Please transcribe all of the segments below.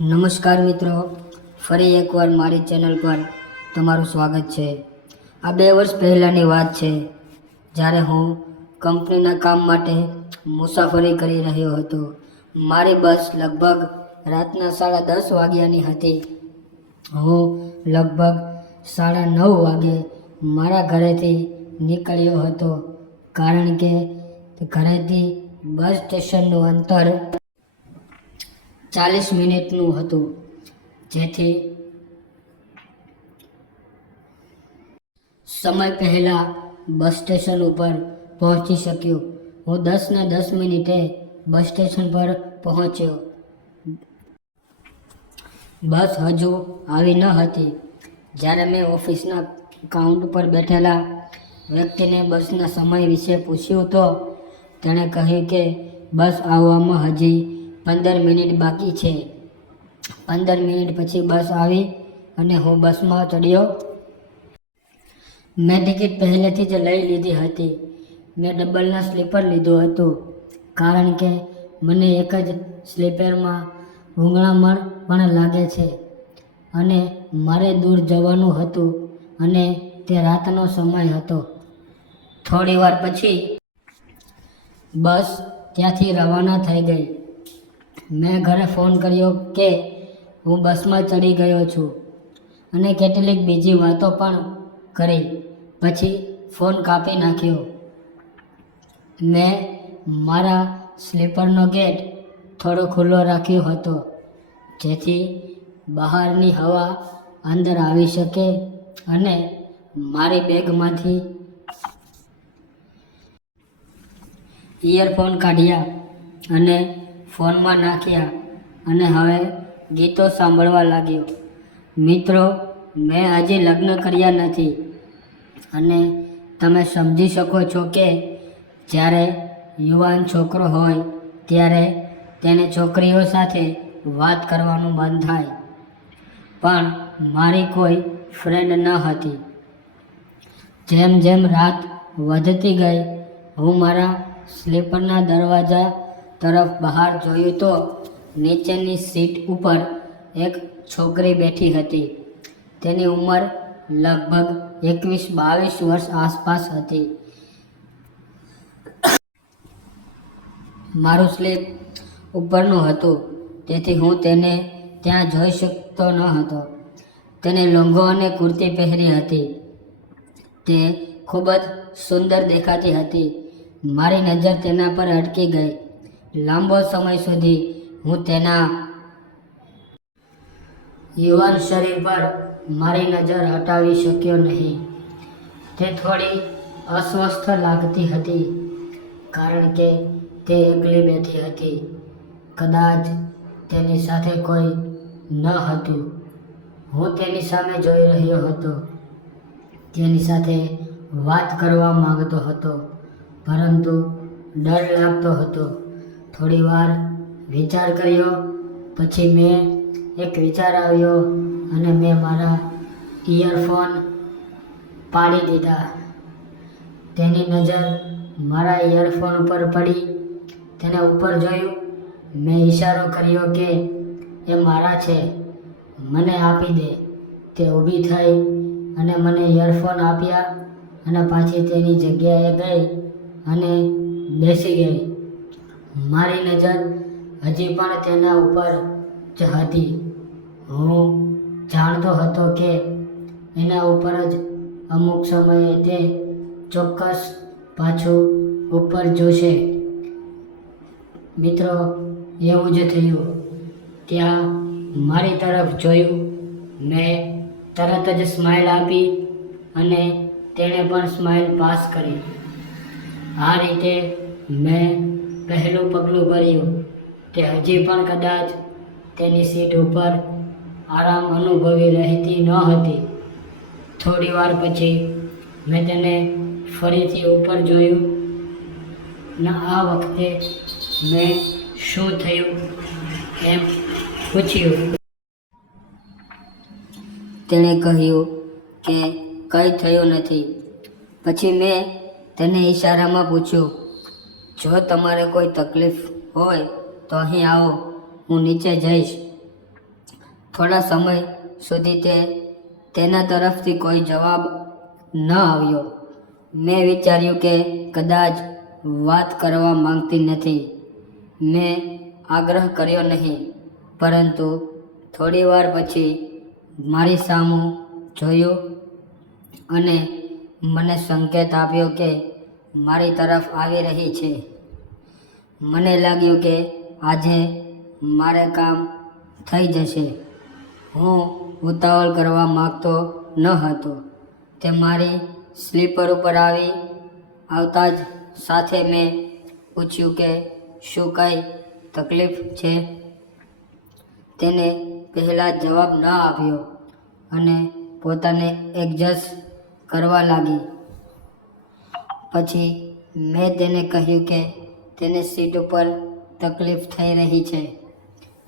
નમસ્કાર મિત્રો. ફરી એકવાર મારી ચેનલ પર તમારું સ્વાગત છે. આ બે વર્ષ પહેલાંની વાત છે. જ્યારે હું કંપનીના કામ માટે મુસાફરી કરી રહ્યો હતો. મારી બસ લગભગ રાતના સાડા દસ વાગ્યાની હતી. હું લગભગ સાડા નવ વાગે મારા ઘરેથી નીકળ્યો હતો. કારણ કે ઘરેથી બસ સ્ટેશનનું અંતર ચાલીસ મિનિટનું હતું. જેથી સમય પહેલાં બસ સ્ટેશન ઉપર પહોંચી શક્યો. હું દસને દસ મિનિટે બસ સ્ટેશન પર પહોંચ્યો. બસ હજુ આવી ન હતી. જ્યારે મેં ઓફિસના કાઉન્ટ પર બેઠેલા વ્યક્તિને બસના સમય વિશે પૂછ્યું તો તેણે કહ્યું કે બસ આવવામાં હજી પંદર મિનિટ બાકી છે. પંદર મિનિટ પછી બસ આવી અને હું બસમાં ચડ્યો. મેં ટિકિટ પહેલેથી જ લઈ લીધી હતી. મેં ડબલના સ્લીપર લીધું હતું. કારણ કે મને એક જ સ્લીપરમાં ઊંઘણામણ પણ લાગે છે. અને મારે દૂર જવાનું હતું અને તે રાતનો સમય હતો. થોડી વાર પછી બસ ત્યાંથી રવાના થઈ ગઈ. મેં ઘરે ફોન કર્યો કે હું બસમાં ચડી ગયો છું અને કેટલીક બીજી વાતો પણ કરી. પછી ફોન કાપી નાખ્યો. મેં મારા સ્લીપરનો ગેટ થોડો ખુલ્લો રાખ્યો હતો, જેથી બહારની હવા અંદર આવી શકે અને મારી બેગમાંથી ઇયરફોન કાઢ્યા અને ફોનમાં નાખ્યા અને હવે ગીતો સાંભળવા લાગ્યો. મિત્રો, મેં હજી લગ્ન કર્યા નથી અને તમે સમજી શકો છો કે જ્યારે યુવાન છોકરો હોય ત્યારે તેને છોકરીઓ સાથે વાત કરવાનું મન થાય. પણ મારી કોઈ ફ્રેન્ડ ન હતી. જેમ જેમ રાત વધતી ગઈ, હું મારા સ્લીપરના દરવાજા તરફ બહાર જોયું તો નીચેની સીટ ઉપર એક છોકરી બેઠી હતી. તેની ઉંમર લગભગ એકવીસ બાવીસ વર્ષ આસપાસ હતી. મારું સ્લીપ ઉપરનું હતું, તેથી હું તેને ત્યાં જોઈ શકતો ન હતો. તેને લોંગો અને કુર્તી પહેરી હતી. તે ખૂબ જ સુંદર દેખાતી હતી. મારી નજર તેના પર અટકી ગઈ. લાંબો સમય સુધી હું તેના યુવાન શરીર પર મારી નજર હટાવી શક્યો નહીં. તે થોડી અસ્વસ્થ લાગતી હતી, કારણ કે તે એકલી બેઠી હતી. કદાચ તેની સાથે કોઈ ન હતું. હું તેની સામે જોઈ રહ્યો હતો. તેની સાથે વાત કરવા માંગતો હતો, પરંતુ ડર લાગતો હતો. થોડી વાર વિચાર કર્યો. પછી મેં એક વિચાર આવ્યો અને મેં મારા ઇયરફોન પાડી દીધા. તેની નજર મારા ઇયરફોન ઉપર પડી. તેને ઉપર જોયું. મેં ઈશારો કર્યો કે એ મારા છે. મને આપી દે. તે ઊભી થઈ અને મને ઇયરફોન આપ્યા અને પાછી તેની જગ્યાએ ગઈ અને બેસી ગઈ. મારી નજર હજી પણ તેના ઉપર જ હતી. હું જાણતો હતો કે એના ઉપર જ અમુક સમયે તે ચોક્કસ પાછું ઉપર જોશે. મિત્રો, એવું જ થયું. ત્યાં મારી તરફ જોયું. મેં તરત જ સ્માઇલ આપી અને તેણે પણ સ્માઇલ પાસ કરી. આ રીતે મેં પહેલું પગલું ભર્યું. તે હજી પણ કદાચ તેની સીટ ઉપર આરામ અનુભવી રહેતી ન હતી. થોડી વાર પછી મેં તેને ફરીથી ઉપર જોયું. ને, આ વખતે મેં શું થયું એમ પૂછ્યું. તેણે કહ્યું કે કંઈ થયું નથી. પછી મેં તેને ઈશારામાં પૂછ્યું જો તમારે કોઈ તકલીફ હોય, તો અહીં આવો, હું નીચે જઈશ. થોડા સમય સુધી તે તેના તરફથી કોઈ જવાબ ન આવ્યો. મેં વિચાર્યું કે કદાચ વાત કરવા માંગતી નથી. મેં આગ્રહ કર્યો નહીં, પરંતુ થોડી વાર પછી મારી સામું જોયું અને મને સંકેત આપ્યો કે મારી તરફ આવી રહી છે. મને લાગ્યું કે આજે મારે કામ થઈ જશે. હું ઉતાવળ કરવા માગતો ન હતો. તે મારી સ્લીપર ઉપર આવી આવતા જ સાથે મેં પૂછ્યું કે શું કાંઈ તકલીફ છે? તેને પહેલાં જવાબ ન આપ્યો અને પોતાને એડજસ્ટ કરવા લાગી. પછી મેં તેને કહ્યું કે તેને સીટ ઉપર તકલીફ થઈ રહી છે.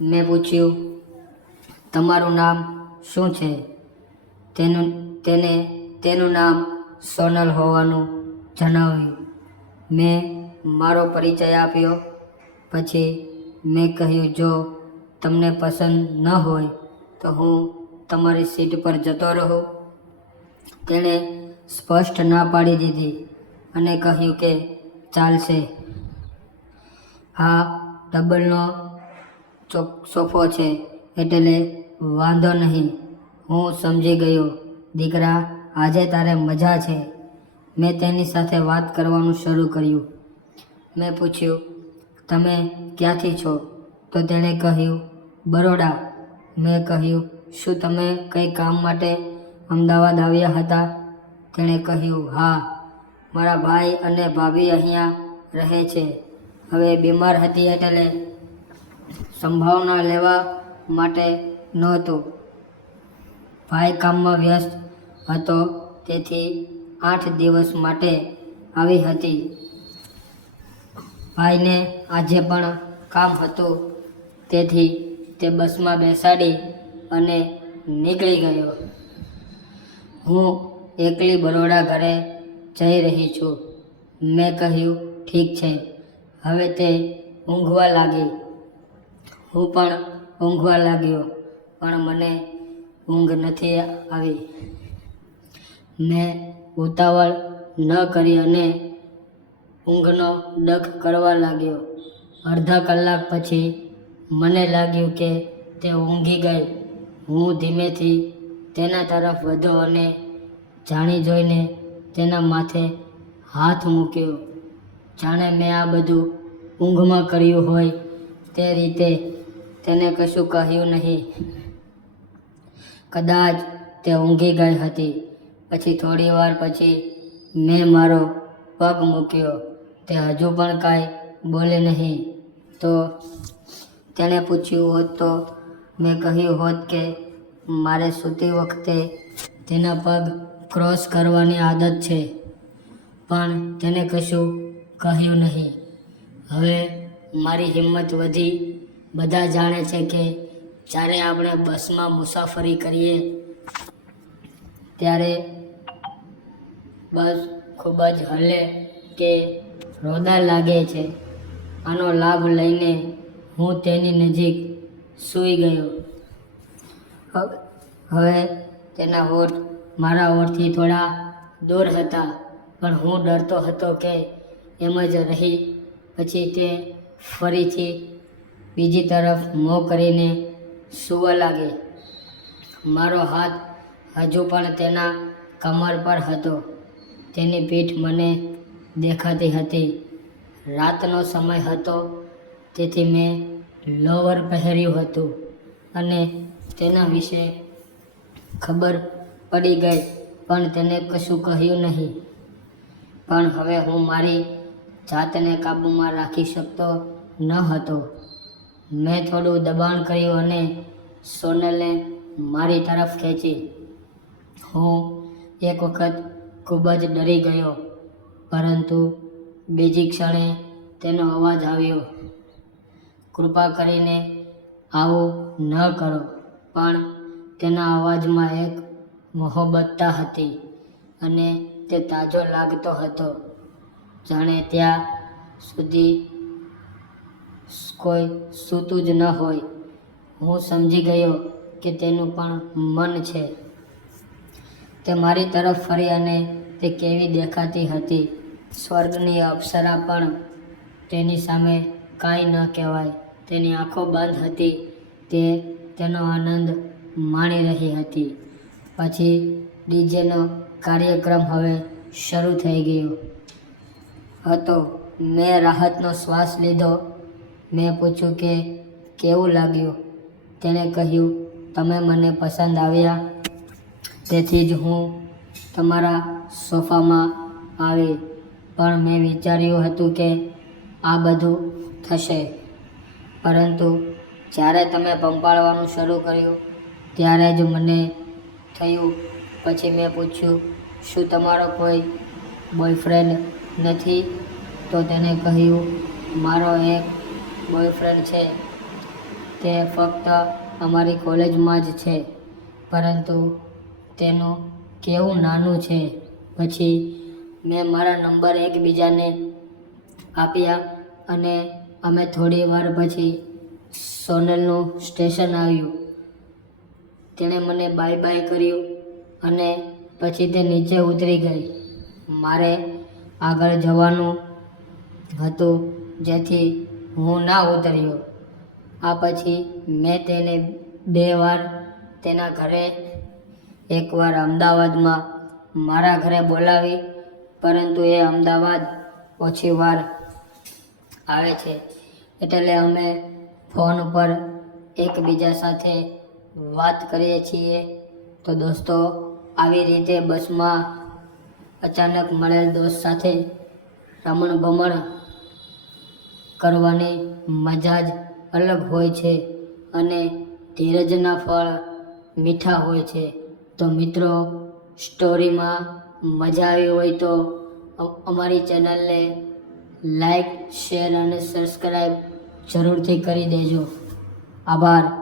મેં પૂછ્યું, તમારું નામ શું છે? તેનું, તેને, તેનું નામ સોનલ હોવાનું જણાવ્યું. મેં મારો પરિચય આપ્યો. પછી મેં કહ્યું, જો તમને પસંદ ન હોય, તો હું તમારી સીટ પર જતો રહું. તેણે સ્પષ્ટ ના પાડી દીધી અને કહ્યું કે ચાલશે. આ ડબલનો સોફો છે, એટલે વાંધો નહીં. હું સમજી ગયો. દીકરા, આજે તારે મજા છે. મેં તેની સાથે વાત કરવાનું શરૂ કર્યું. મેં પૂછ્યું, તમે ક્યાંથી છો? તો તેણે કહ્યું, બરોડા. મેં કહ્યું, શું તમે કંઈ કામ માટે અમદાવાદ આવ્યા હતા? તેણે કહ્યું, હા. મારા ભાઈ અને ભાભી અહીંયા રહે છે. હવે બીમાર હતી એટલે સંભાવના લેવા માટે નહોતું ભાઈ કામમાં વ્યસ્ત હતો, તેથી આઠ દિવસ માટે આવી હતી. ભાઈને આજે પણ કામ હતું, તેથી તે બસમાં બેસાડી અને નીકળી ગયો. હું એકલી બરોડા ઘરે જઈ રહી છું. મેં કહ્યું, ઠીક છે. હવે તે ઊંઘવા લાગી. હું પણ ઊંઘવા લાગ્યો, પણ મને ઊંઘ નથી આવી. મેં ઉતાવળ ન કરી અને ઊંઘનો ડખ કરવા લાગ્યો. અડધા કલાક પછી મને લાગ્યું કે તે ઊંઘી ગઈ. હું ધીમેથી તેના તરફ વધ્યો અને જાણી જોઈને તેના માથે હાથ મૂક્યો. જાણે મેં આ બધું ઊંઘમાં કર્યું હોય તે રીતે તેને કશું કહ્યું નહીં. કદાચ તે ઊંઘી ગઈ હતી. પછી થોડી વાર પછી મેં મારો પગ મૂક્યો. તે હજુ પણ કાંઈ બોલે નહીં. તો તેણે પૂછ્યું હોત તો મેં કહ્યું હોત કે મારે સૂતી વખતે તેના પગ ક્રોસ કરવાની આદત છે. પણ તેને કશું કહ્યું નહીં. હવે મારી હિંમત વધી. બધા જાણે છે કે જ્યારે આપણે બસમાં મુસાફરી કરીએ, ત્યારે બસ ખૂબ જ હલે કે રોદા લાગે છે. આનો લાભ લઈને હું તેની નજીક સૂઈ ગયો. હવે તેના હોઠ મારા હોઠથી થોડા દૂર હતા. પણ હું ડરતો હતો કે એમ જ રહી. પછી તે ફરીથી બીજી તરફ મોં કરીને સૂવા લાગે. મારો હાથ હજુ પણ તેના કમર પર હતો. તેની પીઠ મને દેખાતી હતી. રાતનો સમય હતો, તેથી મેં લોવર પહેર્યું હતું અને તેના વિશે ખબર પડી ગઈ, પણ તેને કશું કહ્યું નહીં. પણ હવે હું મારી જાતને કાબૂમાં રાખી શકતો ન હતો. મેં થોડું દબાણ કર્યું અને સોનલને મારી તરફ ખેંચી. હું એક વખત ખૂબ જ ડરી ગયો, પરંતુ બીજી ક્ષણે તેનો અવાજ આવ્યો, કૃપા કરીને આવું ન કરો. પણ તેના અવાજમાં એક મોહબ્બતતા હતી અને તે તાજો લાગતો હતો. જાણે ત્યાં સુધી કોઈ સૂતું જ ન હોય. હું સમજી ગયો કે તેનું પણ મન છે. તે મારી તરફ ફરી અને તે કેવી દેખાતી હતી. સ્વર્ગની અપ્સરા પણ તેની સામે કાંઈ ન કહેવાય. તેની આંખો બંધ હતી. તે તેનો આનંદ માણી રહી હતી. પછી ડીજેનો કાર્યક્રમ હવે શરૂ થઈ ગયો. હતો. મેં રાહતનો શ્વાસ લીધો. મેં પૂછ્યું કે, કેવું લાગ્યું? તેણે કહ્યું, તમે મને પસંદ આવ્યા. તેથી જ હું તમારા સોફામાં આવી. પણ મેં વિચાર્યું હતું કે આ બધું થશે. પરંતુ જ્યારે તમે પંપાળવાનું શરૂ કર્યું, ત્યારે જ મને થયું. પછી મેં પૂછ્યું, શું તમારો કોઈ બોયફ્રેન્ડ નથી, તો તેને કહ્યું, મારો એક બોયફ્રેન્ડ છે. તે ફક્ત અમારી કોલેજમાં જ છે. પરંતુ તેનું કેવું નાનું છે. પછી મેં મારા નંબર એકબીજાને આપ્યા અને અમે થોડી વાર પછી સોનલનું સ્ટેશન આવ્યું. તેણે મને બાય બાય કર્યું અને પછી તે નીચે ઉતરી ગઈ. મારે આગળ જવાનું હતું, જેથી હું ના ઉતર્યો. આ પછી મેં તેને બે વાર તેના ઘરે એકવાર અમદાવાદમાં મારા ઘરે બોલાવી, પરંતુ એ અમદાવાદ ઓછી વાર આવે છે. એટલે અમે ફોન પર એકબીજા સાથે વાત કરીએ છીએ. તો દોસ્તો, આવી રીતે બસમાં અચાનક મળેલ દોસ્ત સાથે રમણ ભમણ કરવાની મજા જ અલગ હોય છે અને ધીરજના ફળ મીઠા હોય છે. તો મિત્રો, સ્ટોરીમાં મજા આવી હોય તો અમારી ચેનલને લાઈક, શેર અને સબસ્ક્રાઈબ જરૂરથી કરી દેજો. આભાર.